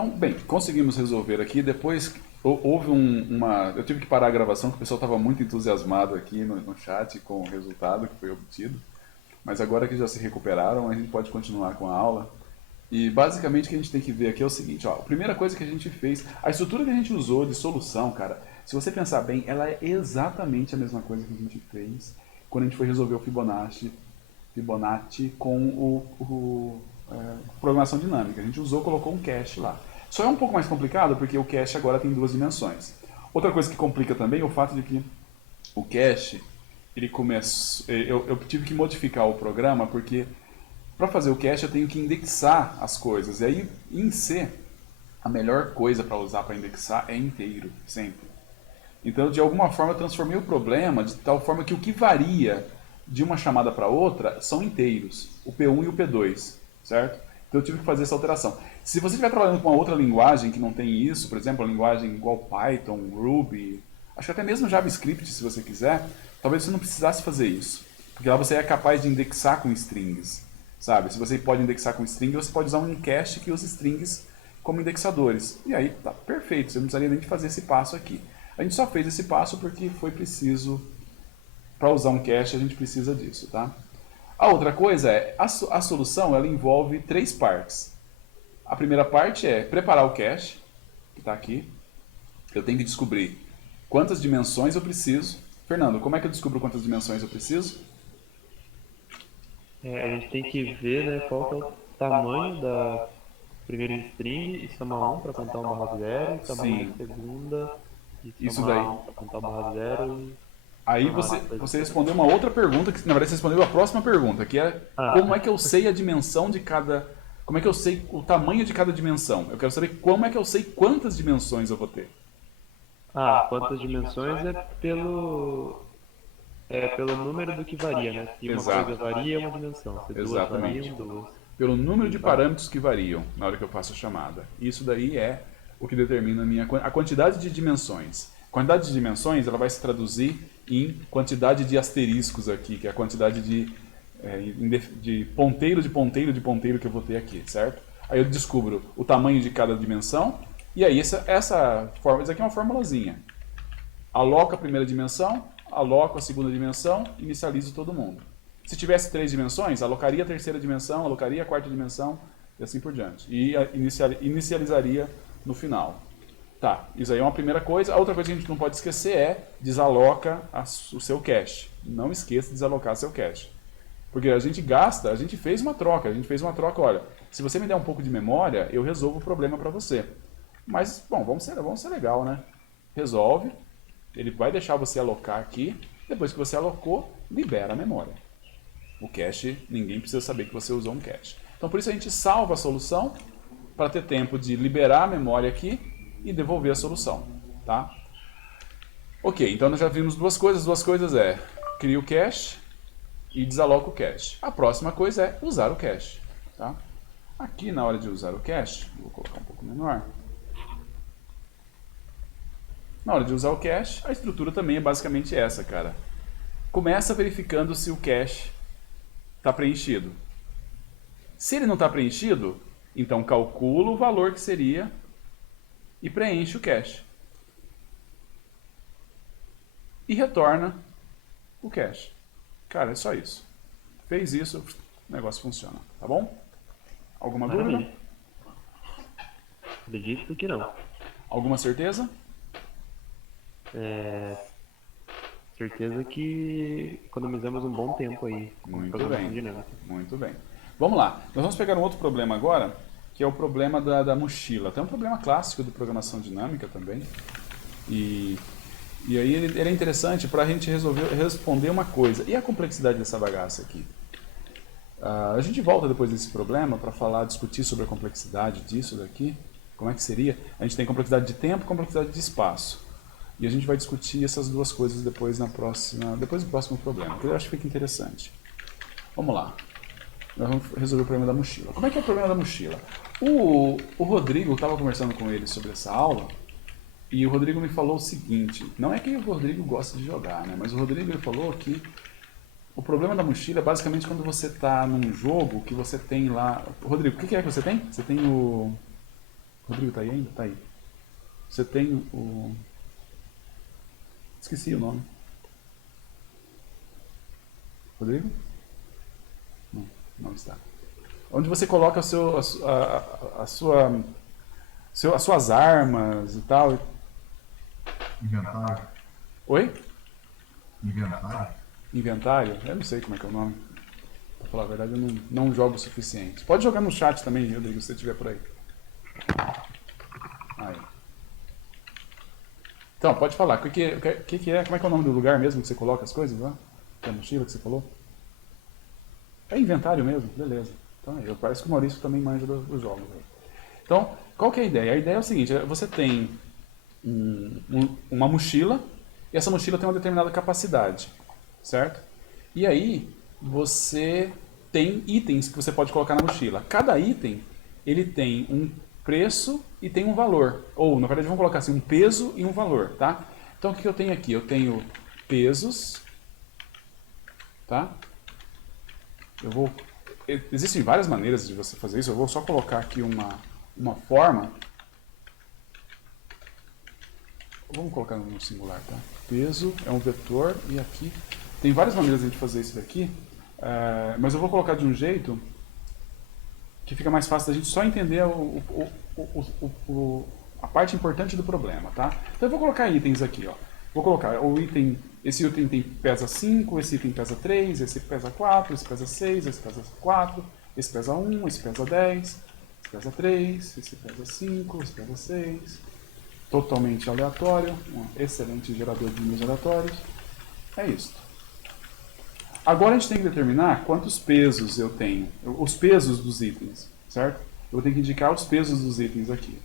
Então, bem, conseguimos resolver aqui. Depois houve uma. Eu tive que parar a gravação, porque o pessoal estava muito entusiasmado aqui no chat com o resultado que foi obtido. Mas agora que já se recuperaram, a gente pode continuar com a aula. E basicamente o que a gente tem que ver aqui é o seguinte, ó, a primeira coisa que a gente fez, a estrutura que a gente usou de solução, cara, se você pensar bem, ela é exatamente a mesma coisa que a gente fez quando a gente foi resolver o Fibonacci com programação dinâmica. A gente usou, colocou um cache lá. Só é um pouco mais complicado porque o cache agora tem duas dimensões. Outra coisa que complica também é o fato de que o cache, ele começa, eu tive que modificar o programa porque para fazer o cache eu tenho que indexar as coisas. E aí em C, a melhor coisa para usar para indexar é inteiro, sempre. Então, de alguma forma, eu transformei o problema de tal forma que o que varia de uma chamada para outra são inteiros, o P1 e o P2, certo? Então eu tive que fazer essa alteração. Se você estiver trabalhando com uma outra linguagem que não tem isso, por exemplo, uma linguagem igual Python, Ruby, acho que até mesmo JavaScript, se você quiser, talvez você não precisasse fazer isso. Porque lá você é capaz de indexar com strings, sabe? Se você pode indexar com string, você pode usar um cache que usa strings como indexadores. E aí tá perfeito, você não precisaria nem de fazer esse passo aqui. A gente só fez esse passo porque foi preciso, para usar um cache, a gente precisa disso, tá? A outra coisa é, a solução ela envolve três partes. A primeira parte é preparar o cache, que está aqui. Eu tenho que descobrir quantas dimensões eu preciso. Fernando, como é que eu descubro quantas dimensões eu preciso? A gente tem que ver, né, qual que é o tamanho da primeira string e somar um para contar um barra zero, e tamanho da Sim, segunda e isso somar daí. um para contar o barra zero e Aí somar você, depois. você respondeu uma outra pergunta, que na verdade você respondeu a próxima pergunta, que é como é Ah, que eu sei a dimensão de cada. Como é que eu sei o tamanho de cada dimensão? Eu quero saber como é que eu sei quantas dimensões eu vou ter. quantas dimensões é pelo número do que varia, né? Se uma Exato, coisa varia, é uma dimensão. Se duas exatamente. variam, duas. Pelo número E de vai. parâmetros que variam na hora que eu faço a chamada. Isso daí é o que determina a quantidade de dimensões. A quantidade de dimensões ela vai se traduzir em quantidade de asteriscos aqui, que é a quantidade de ponteiro de ponteiro de ponteiro que eu vou ter aqui, certo? Aí eu descubro o tamanho de cada dimensão, e aí essa forma, isso aqui é uma formulazinha. Aloco a primeira dimensão, aloco a segunda dimensão, inicializo todo mundo. Se tivesse três dimensões, alocaria a terceira dimensão, alocaria a quarta dimensão e assim por diante. E inicializaria no final. Tá, isso aí é uma primeira coisa. A outra coisa que a gente não pode esquecer é desaloca o seu cache. Não esqueça de desalocar seu cache. Porque a gente fez uma troca, olha, se você me der um pouco de memória, eu resolvo o problema para você. Mas, bom, vamos ser legal, né? Resolve, ele vai deixar você alocar aqui, depois que você alocou, libera a memória. O cache, ninguém precisa saber que você usou um cache. Então por isso a gente salva a solução para ter tempo de liberar a memória aqui e devolver a solução, tá? Ok, então nós já vimos duas coisas. Duas coisas é cria o cache e desaloca o cache. A próxima coisa é usar o cache, tá? Aqui na hora de usar o cache, vou colocar um pouco menor. Na hora de usar o cache, a estrutura também é basicamente essa, cara. Começa verificando se o cache está preenchido. Se ele não está preenchido, então calcula o valor que seria e preenche o cache. E retorna o cache. Cara, é só isso. Fez isso, o negócio funciona, tá bom? Alguma dúvida? Maravilha. Acredito que não. Alguma certeza? Certeza que economizamos um bom tempo aí com Muito programação bem, dinâmica. muito bem. Vamos lá, nós vamos pegar um outro problema agora, que é o problema da mochila. Tem um problema clássico de programação dinâmica também. E, e aí ele é interessante para a gente responder uma coisa. E a complexidade dessa bagaça aqui? A gente volta depois desse problema para falar, discutir sobre a complexidade disso daqui. Como é que seria? A gente tem complexidade de tempo e complexidade de espaço. E a gente vai discutir essas duas coisas depois depois do próximo problema, que eu acho que fica interessante. Vamos lá. Nós vamos resolver o problema da mochila. Como é que é o problema da mochila? O Rodrigo, estava conversando com ele sobre essa aula, e o Rodrigo me falou o seguinte, não é que o Rodrigo gosta de jogar, né? Mas o Rodrigo ele falou que o problema da mochila é basicamente quando você está num jogo que você tem lá... Rodrigo, o que é que você tem? Você tem o... Rodrigo tá aí ainda? Tá aí. Você tem o... Esqueci o nome. Rodrigo? Não, não está. Onde você coloca as suas armas e tal. Inventário. Oi? Inventário. Inventário? Eu não sei como é que é o nome. Pra falar a verdade, eu não jogo o suficiente. Pode jogar no chat também, Rodrigo, se você estiver por aí. Aí. Então, pode falar. O que é? Como é que é o nome do lugar mesmo que você coloca as coisas lá? Que é a mochila que você falou? É inventário mesmo? Beleza. Então, parece que o Maurício também manja dos jogos. Então, qual que é a ideia? A ideia é o seguinte, você tem uma mochila, e essa mochila tem uma determinada capacidade, certo? E aí, você tem itens que você pode colocar na mochila. Cada item, ele tem um preço e tem um valor. Ou, na verdade, vamos colocar assim, um peso e um valor, tá? Então, o que eu tenho aqui? Eu tenho pesos, tá? Existem várias maneiras de você fazer isso, eu vou só colocar aqui uma forma. Vamos colocar no singular, tá? Peso é um vetor e aqui... Tem várias maneiras de a gente fazer isso daqui, mas eu vou colocar de um jeito que fica mais fácil da gente só entender a parte importante do problema, tá? Então eu vou colocar itens aqui, ó. Vou colocar o item, esse item pesa 5, esse item pesa 3, esse pesa 4, esse pesa 6, esse pesa 4, esse pesa 1, esse pesa 10, esse pesa 3, esse pesa 5, esse pesa 6. Totalmente aleatório, um excelente gerador de números aleatórios. É isso. Agora a gente tem que determinar quantos pesos eu tenho, os pesos dos itens, certo? Eu vou ter que indicar os pesos dos itens aqui.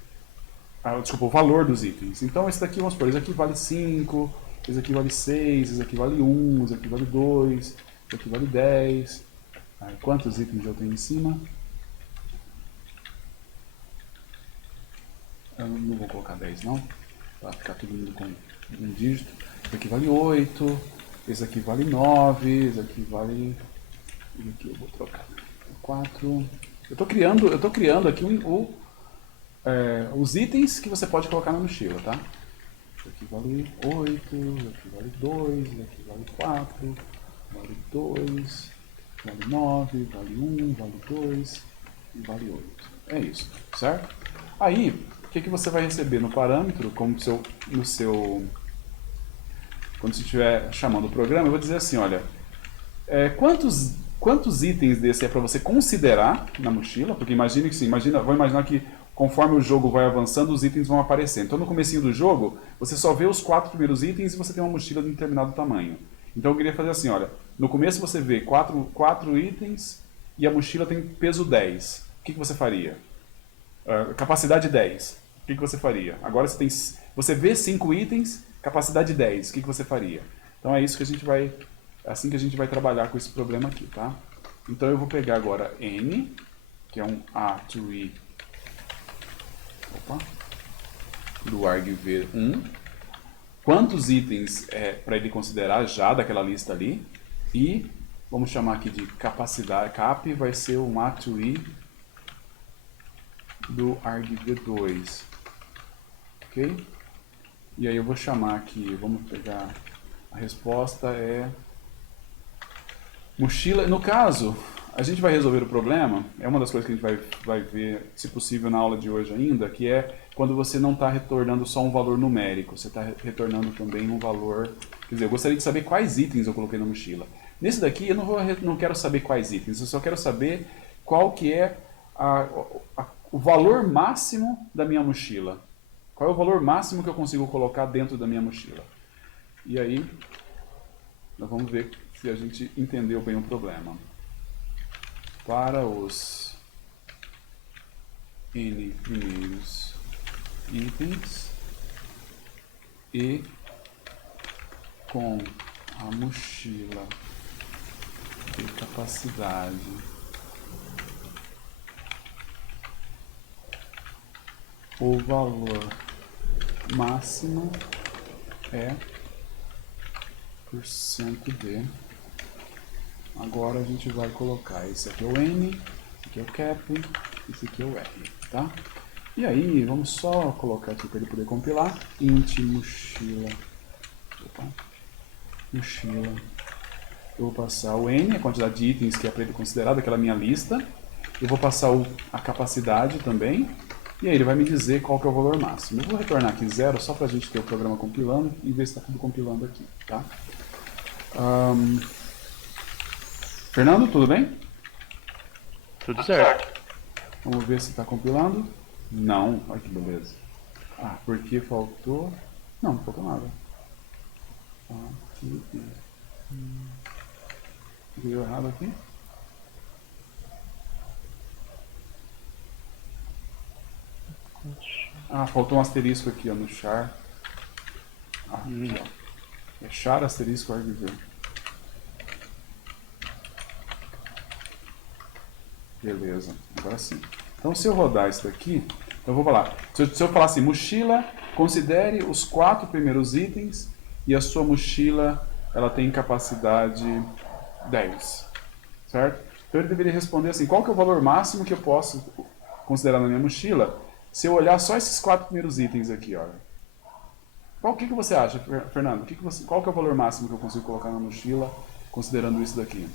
Desculpa, o valor dos itens. Então esse daqui, vamos supor, esse aqui vale 5, esse aqui vale 6, esse aqui vale 1, esse aqui vale 2, esse aqui vale 10. Quantos itens eu tenho em cima? Eu não vou colocar 10 não, para ficar tudo indo com um dígito. Esse aqui vale 8, esse aqui vale 9, esse aqui vale... Esse aqui eu vou trocar. 4. Eu tô criando aqui os itens que você pode colocar na mochila, tá? Esse aqui vale 8, esse aqui vale 2, esse aqui vale 4, vale 2, vale 9, vale 1, vale 2 e vale 8. É isso, certo? Aí, o que você vai receber no parâmetro, como quando você estiver chamando o programa, eu vou dizer assim, olha, quantos itens desse é para você considerar na mochila? Porque imagine que sim, vou imaginar que conforme o jogo vai avançando, os itens vão aparecendo. Então no comecinho do jogo, você só vê os 4 primeiros itens e você tem uma mochila de determinado tamanho. Então eu queria fazer assim, olha, no começo você vê 4 itens e a mochila tem peso 10. O que você faria? Capacidade 10. O que você faria? Agora você vê 5 itens, capacidade 10. O que você faria? Então é isso que assim que a gente vai trabalhar com esse problema aqui, tá? Então eu vou pegar agora N, que é um A2I do argv1. Quantos itens para ele considerar já daquela lista ali? E vamos chamar aqui de capacidade, cap vai ser um A2I do argv2. Ok? E aí eu vou chamar aqui, vamos pegar, a resposta é mochila. No caso, a gente vai resolver o problema, é uma das coisas que a gente vai ver, se possível, na aula de hoje ainda, que é quando você não está retornando só um valor numérico, você está retornando também um valor... Quer dizer, eu gostaria de saber quais itens eu coloquei na mochila. Nesse daqui eu não quero saber quais itens, eu só quero saber qual que é o valor máximo da minha mochila. Qual é o valor máximo que eu consigo colocar dentro da minha mochila? E aí, nós vamos ver se a gente entendeu bem o problema. Para os N primeiros itens e com a mochila de capacidade o valor máximo é %d. Agora a gente vai colocar esse aqui é o N, esse aqui é o cap, esse aqui é o R, tá? E aí, vamos só colocar aqui para ele poder compilar. Int mochila. Opa. Mochila. Eu vou passar o N, a quantidade de itens que é para ele considerar daquela minha lista. Eu vou passar a capacidade também. E aí ele vai me dizer qual que é o valor máximo. Eu vou retornar aqui 0 só para a gente ter o programa compilando e ver se está tudo compilando aqui. Tá? Fernando, tudo bem? Tudo certo. Vamos ver se está compilando. Não, olha que beleza. Ah, porque faltou... Não faltou nada. Aqui. Deu errado aqui? Ah, faltou um asterisco aqui, ó, no char. Ah, aqui, ó. É char asterisco argv. Beleza, agora sim. Então, se eu rodar isso daqui, então eu vou falar. Se eu falar assim, mochila, considere os 4 primeiros itens e a sua mochila, ela tem capacidade 10, certo? Então ele deveria responder assim, qual que é o valor máximo que eu posso considerar na minha mochila se eu olhar só esses 4 primeiros itens aqui, olha. Qual que você acha, Fernando? Qual que é o valor máximo que eu consigo colocar na mochila considerando isso daqui?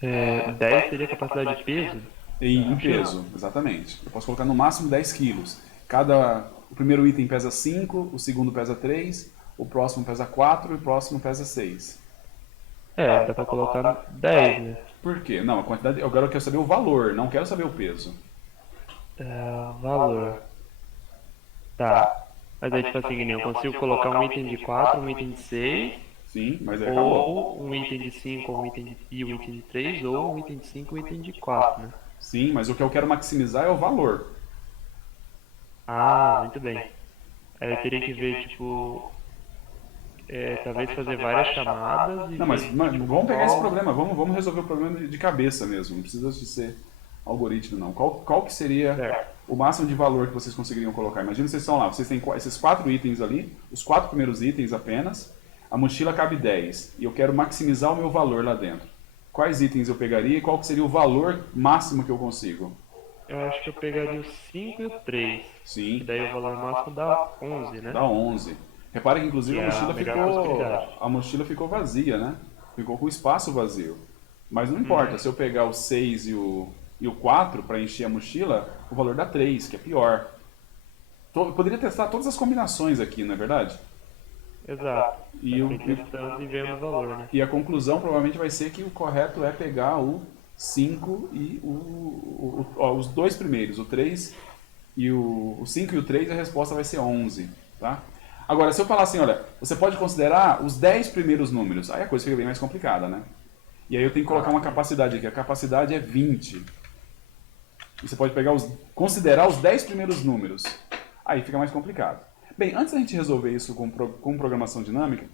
10 seria a capacidade de peso? Em peso, exatamente. Eu posso colocar no máximo 10 quilos. O primeiro item pesa 5, o segundo pesa 3, o próximo pesa 4 e o próximo pesa 6. Dá pra colocar 10, né? Por quê? Não, a quantidade. Agora eu quero saber o valor, não quero saber o peso. Valor. Tá. Mas aí, tipo assim, que nem eu consigo colocar um item de 4, um item de 6, Sim, mas aí acabou. ou um item de 5, e um item de 3, ou um item de 5 e um item de 4, né? Sim, mas o que eu quero maximizar é o valor. Ah, muito bem. Aí eu teria que ver, tipo, talvez fazer várias chamadas e Não, mas ver, tipo, vamos pegar esse qual... problema, vamos resolver o problema de cabeça mesmo. Não precisa de ser algoritmo, não. Qual que seria Certo. o máximo de valor que vocês conseguiriam colocar? Imagina que vocês estão lá, vocês têm esses 4 itens ali, os 4 primeiros itens apenas, a mochila cabe 10, e eu quero maximizar o meu valor lá dentro. Quais itens eu pegaria e qual que seria o valor máximo que eu consigo? Eu acho que eu pegaria o 5 e o 3. Que Sim, daí o valor máximo dá 11, né? dá 11. Repare que inclusive Que a é a mochila melhor possibilidade. a mochila ficou vazia, né? Ficou com o espaço vazio. Mas não importa, se eu pegar o 6 e o 4 para encher a mochila, o valor dá 3, que é pior. Eu poderia testar todas as combinações aqui, não é verdade? Exato. E, Tá testando e vendo o valor, né? e a conclusão provavelmente vai ser que o correto é pegar o 5 e os dois primeiros, o 3 e o 5 e o 3, a resposta vai ser 11, tá? Agora, se eu falar assim, olha, você pode considerar os 10 primeiros números, aí a coisa fica bem mais complicada, né? E aí eu tenho que colocar uma capacidade aqui, a capacidade é 20. E você pode considerar os 10 primeiros números. Aí fica mais complicado. Bem, antes da gente resolver isso com programação dinâmica,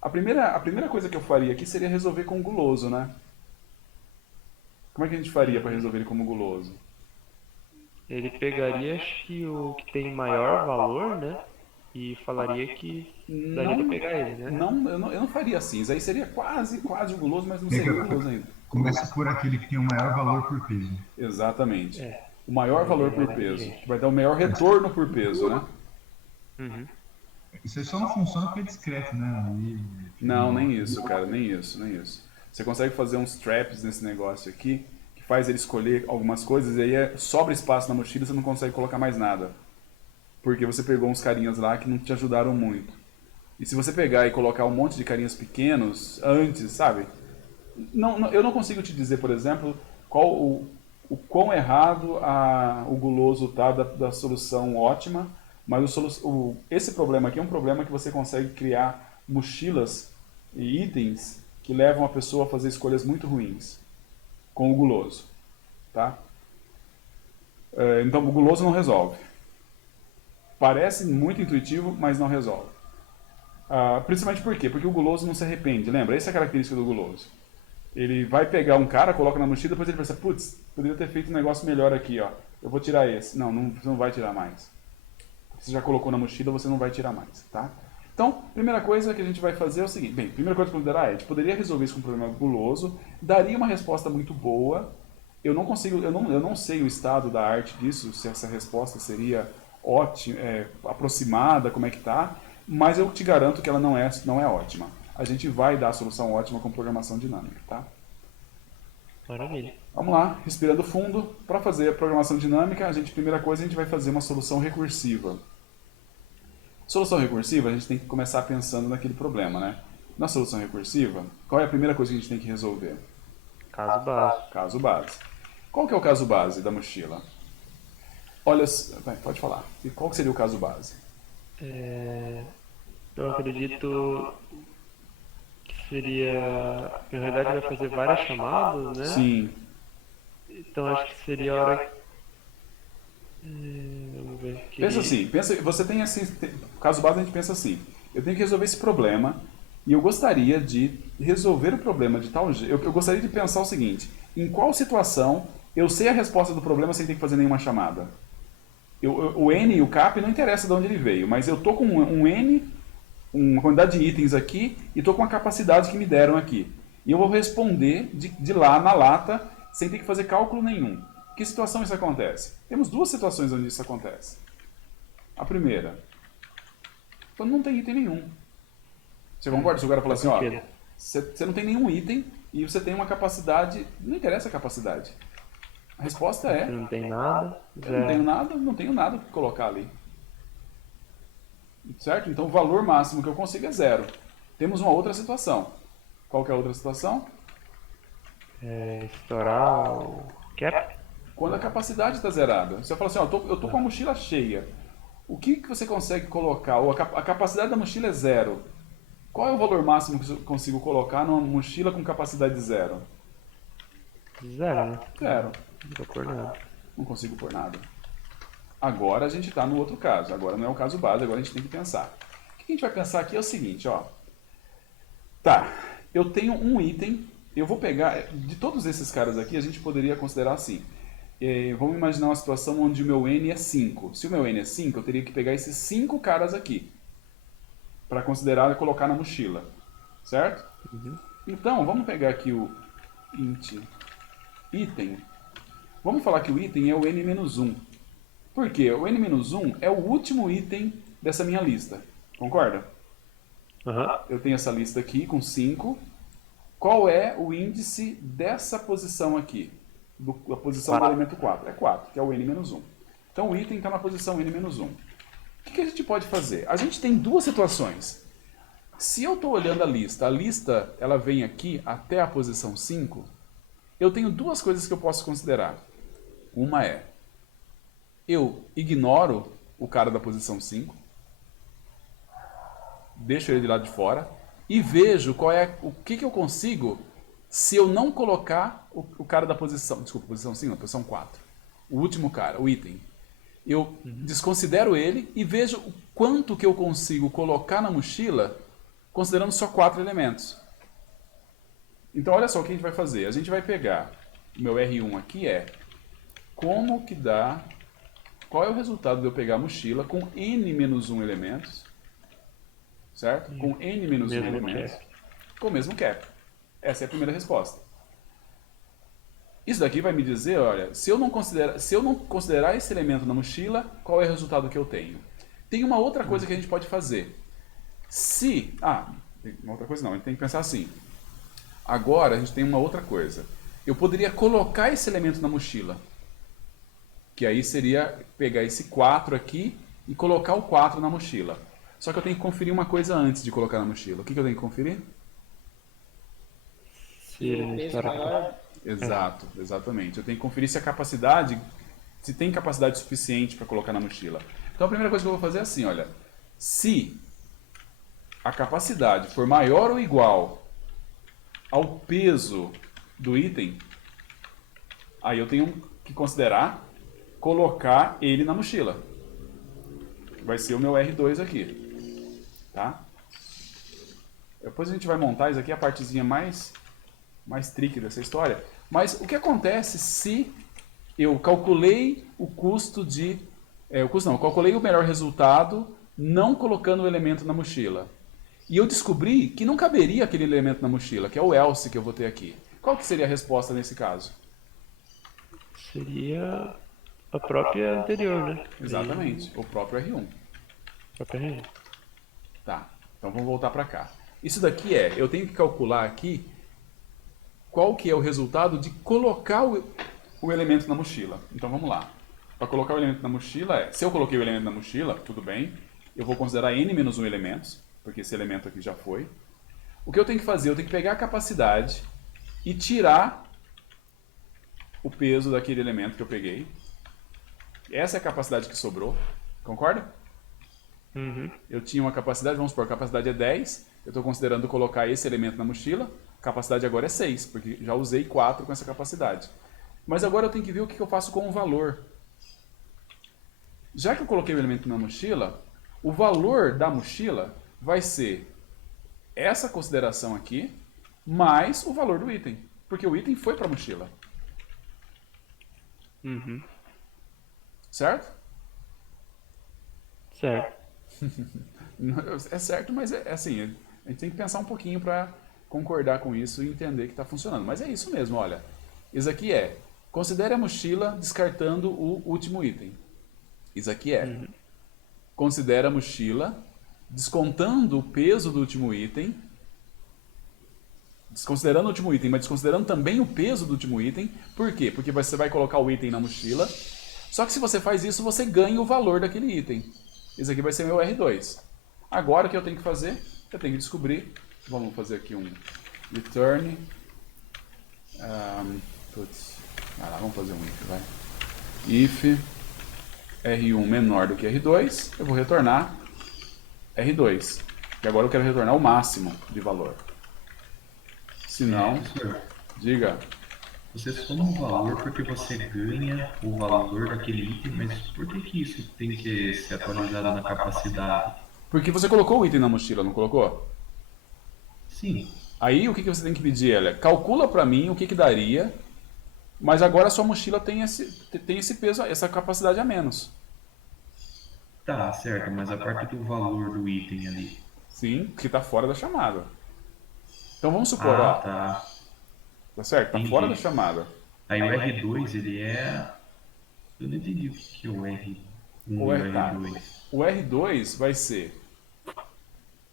a primeira coisa que eu faria aqui seria resolver com guloso, né? Como é que a gente faria para resolver ele como guloso? Ele pegaria, acho que o que tem maior valor, né? E falaria que daria pra pegar ele, né? Eu não faria assim. Isso aí seria quase o guloso, mas não seria guloso ainda. Começa por aquele que tem o maior valor por peso. Exatamente. É. O maior valor por peso. Que vai dar o maior retorno por peso, né? Uhum. Isso aí só não funciona porque é discreto, né? Não, nem isso, cara. Nem isso. Você consegue fazer uns traps nesse negócio aqui, que faz ele escolher algumas coisas, e aí sobra espaço na mochila e você não consegue colocar mais nada. Porque você pegou uns carinhas lá que não te ajudaram muito. E se você pegar e colocar um monte de carinhas pequenos antes, sabe? Eu não consigo te dizer, por exemplo, o quão errado o guloso tá da solução ótima, mas esse problema aqui é um problema que você consegue criar mochilas e itens que levam a pessoa a fazer escolhas muito ruins com o guloso, tá? Então o guloso não resolve. Parece muito intuitivo, mas não resolve. Principalmente por quê? Porque o guloso não se arrepende, lembra? Essa é a característica do guloso. Ele vai pegar um cara, coloca na mochila, depois ele pensa, putz, poderia ter feito um negócio melhor aqui, ó. Eu vou tirar esse. Não, você não vai tirar mais. Você já colocou na mochila, você não vai tirar mais, tá? Então, primeira coisa que a gente vai fazer é o seguinte. Bem, primeira coisa que eu considerar é, a gente poderia resolver isso com um problema guloso, daria uma resposta muito boa, eu não consigo, eu não sei o estado da arte disso, se essa resposta seria ótima, aproximada, como é que tá, mas eu te garanto que ela não é ótima. A gente vai dar a solução ótima com programação dinâmica, tá? Maravilha. Vamos lá, respirando fundo. Para fazer a programação dinâmica, primeira coisa, a gente vai fazer uma solução recursiva. Solução recursiva, a gente tem que começar pensando naquele problema, né? Na solução recursiva, qual é a primeira coisa que a gente tem que resolver? Caso base. Caso base. Qual que é o caso base da mochila? Olha, pode falar. E qual que seria o caso base? Eu acredito que seria... Na realidade vai fazer várias chamadas, né? Sim. Então acho que seria a hora... Vamos ver. Pensa assim, você tem assim, caso base a gente pensa assim, eu tenho que resolver esse problema e eu gostaria de resolver o problema de tal jeito, eu gostaria de pensar o seguinte, em qual situação eu sei a resposta do problema sem ter que fazer nenhuma chamada? O N e o CAP não interessa de onde ele veio, mas eu tô com um N, uma quantidade de itens aqui e tô com a capacidade que me deram aqui. E eu vou responder de lá na lata sem ter que fazer cálculo nenhum. Que situação isso acontece? Temos duas situações onde isso acontece. A primeira, quando não tem item nenhum. Você concorda? Se o cara falar assim, ó, você não tem nenhum item e você tem uma capacidade, não interessa a capacidade. A resposta é, Não tem nada. eu não tenho nada para colocar ali. Certo? Então o valor máximo que eu consigo é 0. Temos uma outra situação. Qual que é a outra situação? Estourar o cap. Quando a capacidade está zerada. Você fala assim, ó, eu tô com a mochila cheia. O que você consegue colocar? Ou a capacidade da mochila é 0. Qual é o valor máximo que eu consigo colocar numa mochila com capacidade 0? 0, né? 0. Não vou pôr nada. Não consigo pôr nada. Agora a gente está no outro caso. Agora não é o caso base, agora a gente tem que pensar. O que a gente vai pensar aqui é o seguinte, ó. Tá, eu tenho um item, eu vou pegar... De todos esses caras aqui, a gente poderia considerar assim. Vamos imaginar uma situação onde o meu N é 5. Se o meu N é 5, eu teria que pegar esses 5 caras aqui. Para considerar e colocar na mochila. Certo? Uhum. Então, vamos pegar aqui o int item. Vamos falar que o item é o N-1. Por quê? O N-1 é o último item dessa minha lista. Concorda? Uhum. Eu tenho essa lista aqui com 5. Qual é o índice dessa posição aqui? A posição do elemento 4. É 4, que é o N-1. Então o item está na posição N-1. O que a gente pode fazer? A gente tem duas situações. Se eu estou olhando a lista ela vem aqui até a posição 5, eu tenho duas coisas que eu posso considerar. Uma é, eu ignoro o cara da posição 5, deixo ele de lado de fora e vejo o que eu consigo se eu não colocar o cara da posição, desculpa, posição 5, não, posição 4, o último cara, o item. Eu desconsidero ele e vejo o quanto que eu consigo colocar na mochila considerando só 4 elementos. Então olha só o que a gente vai fazer. A gente vai pegar, o meu R1 aqui como que dá, qual é o resultado de eu pegar a mochila com N-1 elementos, certo? Com N-1 elementos, com o mesmo cap. Essa é a primeira resposta. Isso daqui vai me dizer, olha, se eu não considerar esse elemento na mochila, qual é o resultado que eu tenho? Tem uma outra coisa que a gente pode fazer. Uma outra coisa não, a gente tem que pensar assim. Agora a gente tem uma outra coisa. Eu poderia colocar esse elemento na mochila. Que aí seria pegar esse 4 aqui e colocar o 4 na mochila. Só que eu tenho que conferir uma coisa antes de colocar na mochila. O que eu tenho que conferir? Se ele não estourar. Exato, exatamente. Eu tenho que conferir se tem capacidade suficiente para colocar na mochila. Então a primeira coisa que eu vou fazer é assim, olha. Se a capacidade for maior ou igual ao peso do item, aí eu tenho que considerar colocar ele na mochila. Vai ser o meu R2 aqui. Tá? Depois a gente vai montar isso aqui, a partezinha mais tricky dessa história. Mas o que acontece se eu calculei o custo de... eu calculei o melhor resultado não colocando o elemento na mochila. E eu descobri que não caberia aquele elemento na mochila, que é o else que eu vou ter aqui. Qual que seria a resposta nesse caso? Seria a própria anterior, né? Exatamente, o próprio R1. A própria região. Tá, então vamos voltar para cá. Isso daqui eu tenho que calcular aqui qual que é o resultado de colocar o elemento na mochila. Então vamos lá. Para colocar o elemento na mochila se eu coloquei o elemento na mochila, tudo bem, eu vou considerar n menos 1 elementos, porque esse elemento aqui já foi. O que eu tenho que fazer? Eu tenho que pegar a capacidade e tirar o peso daquele elemento que eu peguei. Essa é a capacidade que sobrou, concorda? Uhum. Eu tinha uma capacidade, vamos supor, a capacidade é 10, eu estou considerando colocar esse elemento na mochila, a capacidade agora é 6, porque já usei 4 com essa capacidade. Mas agora eu tenho que ver o que eu faço com o valor. Já que eu coloquei o elemento na mochila, o valor da mochila vai ser essa consideração aqui, mais o valor do item, porque o item foi para a mochila. Uhum. Certo? Certo. É certo, mas é assim, a gente tem que pensar um pouquinho para concordar com isso e entender que está funcionando. Mas é isso mesmo, olha. Isso aqui considere a mochila descartando o último item. Isso aqui considere a mochila descontando o peso do último item, desconsiderando o último item, mas desconsiderando também o peso do último item. Por quê? Porque você vai colocar o item na mochila, só que se você faz isso, você ganha o valor daquele item. Esse aqui vai ser meu R2. Agora o que eu tenho que fazer? Eu tenho que descobrir. Vamos fazer aqui um return. Vamos fazer um if, vai. If R1 menor do que R2, eu vou retornar R2. E agora eu quero retornar o máximo de valor. Se não, Professor, diga. você soma o valor porque você ganha o valor daquele item, mas por que isso tem que ser atualizado na capacidade? Porque você colocou o item na mochila, não colocou? Sim, Aí o que você tem que pedir, ela? Calcula para mim o que daria, mas agora a sua mochila tem esse peso, essa capacidade a menos. tá certo, mas a parte do valor do item ali. Sim, que está fora da chamada. Então vamos supor, ó, Tá. tá certo? Tá Entendi. fora da chamada. Aí o R2, ele é... Eu não entendi o que é o R1 e O o R, R2. o R2 vai ser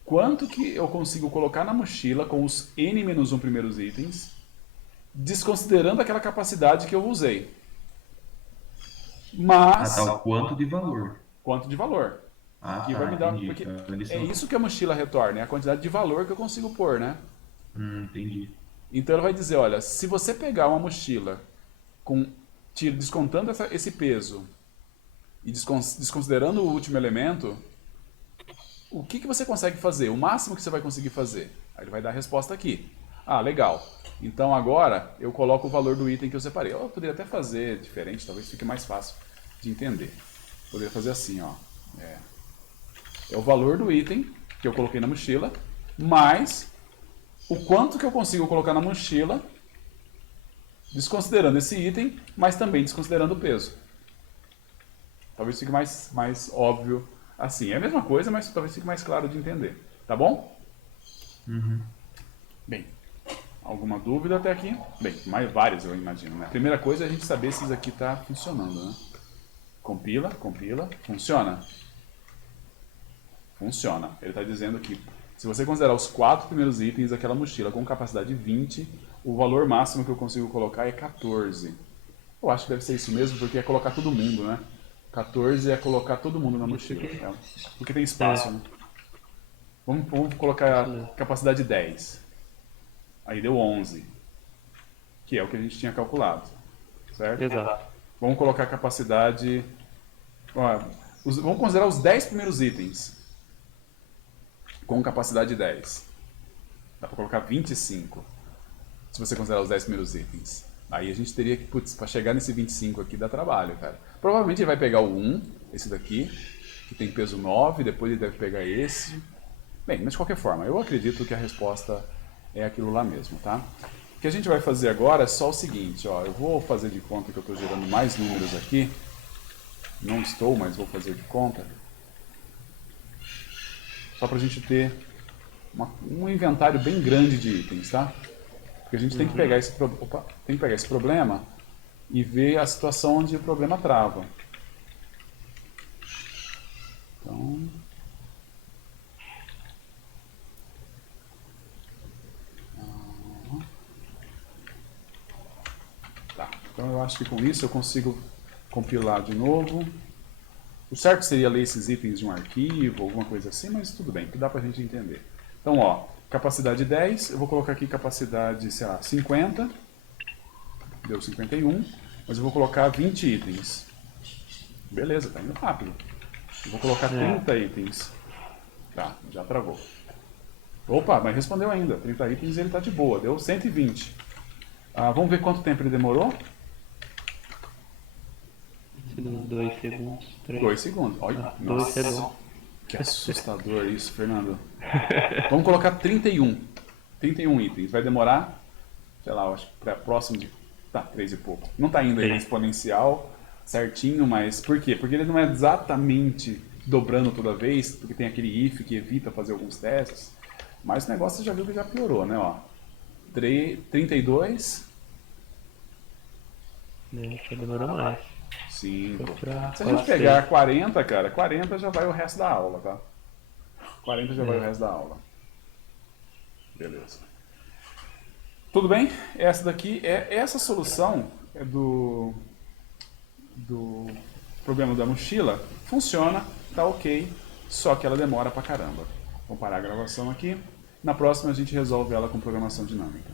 quanto que eu consigo colocar na mochila com os n-1 primeiros itens, desconsiderando aquela capacidade que eu usei. Mas, Tá, o quanto de valor. quanto de valor. Que vai me dar, Entendi. porque Então, eles é são... isso que a mochila retorna, é a quantidade de valor que eu consigo pôr, né? Entendi. Então ela vai dizer, olha, se você pegar uma mochila descontando esse peso e desconsiderando o último elemento, o que você consegue fazer? O máximo que você vai conseguir fazer? Aí ele vai dar a resposta aqui. Ah, legal. Então agora eu coloco o valor do item que eu separei. Eu poderia até fazer diferente, talvez fique mais fácil de entender. Poderia fazer assim, ó. É o valor do item que eu coloquei na mochila, mais o quanto que eu consigo colocar na mochila, desconsiderando esse item, mas também desconsiderando o peso. Talvez fique mais óbvio assim. É a mesma coisa, mas talvez fique mais claro de entender. Tá bom? Bem, alguma dúvida até aqui? Bem, várias eu imagino, né? A primeira coisa é a gente saber se isso aqui está funcionando, né? Compila, funciona. Funciona. Ele está dizendo que se você considerar os 4 primeiros itens daquela mochila com capacidade 20, o valor máximo que eu consigo colocar é 14. Eu acho que deve ser isso mesmo, porque é colocar todo mundo, né? 14 é colocar todo mundo na mochila. Porque tem espaço, né? Vamos colocar a capacidade 10. Aí deu 11. Que é o que a gente tinha calculado. Certo? Exato. Vamos colocar a capacidade... vamos considerar os 10 primeiros itens com capacidade 10. Dá para colocar 25, se você considerar os 10 primeiros itens. Aí a gente teria que, para chegar nesse 25 aqui dá trabalho, cara. Provavelmente ele vai pegar o 1, esse daqui, que tem peso 9, depois ele deve pegar esse. Bem, mas de qualquer forma, eu acredito que a resposta é aquilo lá mesmo, tá? O que a gente vai fazer agora é só o seguinte, ó, eu vou fazer de conta que eu estou gerando mais números aqui. Não estou, mas vou fazer de conta. Só para a gente ter um inventário bem grande de itens, tá? Porque a gente tem que pegar esse problema e ver a situação onde o problema trava. Então, tá. Então eu acho que com isso eu consigo compilar de novo. O certo seria ler esses itens de um arquivo, alguma coisa assim, mas tudo bem, que dá pra gente entender. Então, ó, capacidade 10, eu vou colocar aqui capacidade, sei lá, 50, deu 51, mas eu vou colocar 20 itens. Beleza, tá indo rápido. Eu vou colocar 30 itens. Tá, já travou. Opa, mas respondeu ainda. 30 itens e ele tá de boa, deu 120. Vamos ver quanto tempo ele demorou? 2 segundos, 3. 2 segundos. Olha, 2 nossa, segundos. que assustador isso, Fernando. Vamos colocar 31. 31 itens. Vai demorar, sei lá, acho que próximo de 3 e pouco. Não tá indo aí exponencial certinho, mas por quê? Porque ele não é exatamente dobrando toda vez, porque tem aquele if que evita fazer alguns testes. Mas o negócio você já viu que já piorou, né? Ó, 32. Já demorou mais. Sim, pô. Pra Se a gente pegar 40, cara, 40 já vai o resto da aula, tá? 40 já vai o resto da aula. Beleza. Tudo bem? Essa daqui essa solução do problema da mochila. Funciona, tá ok, só que ela demora pra caramba. Vamos parar a gravação aqui. Na próxima a gente resolve ela com programação dinâmica.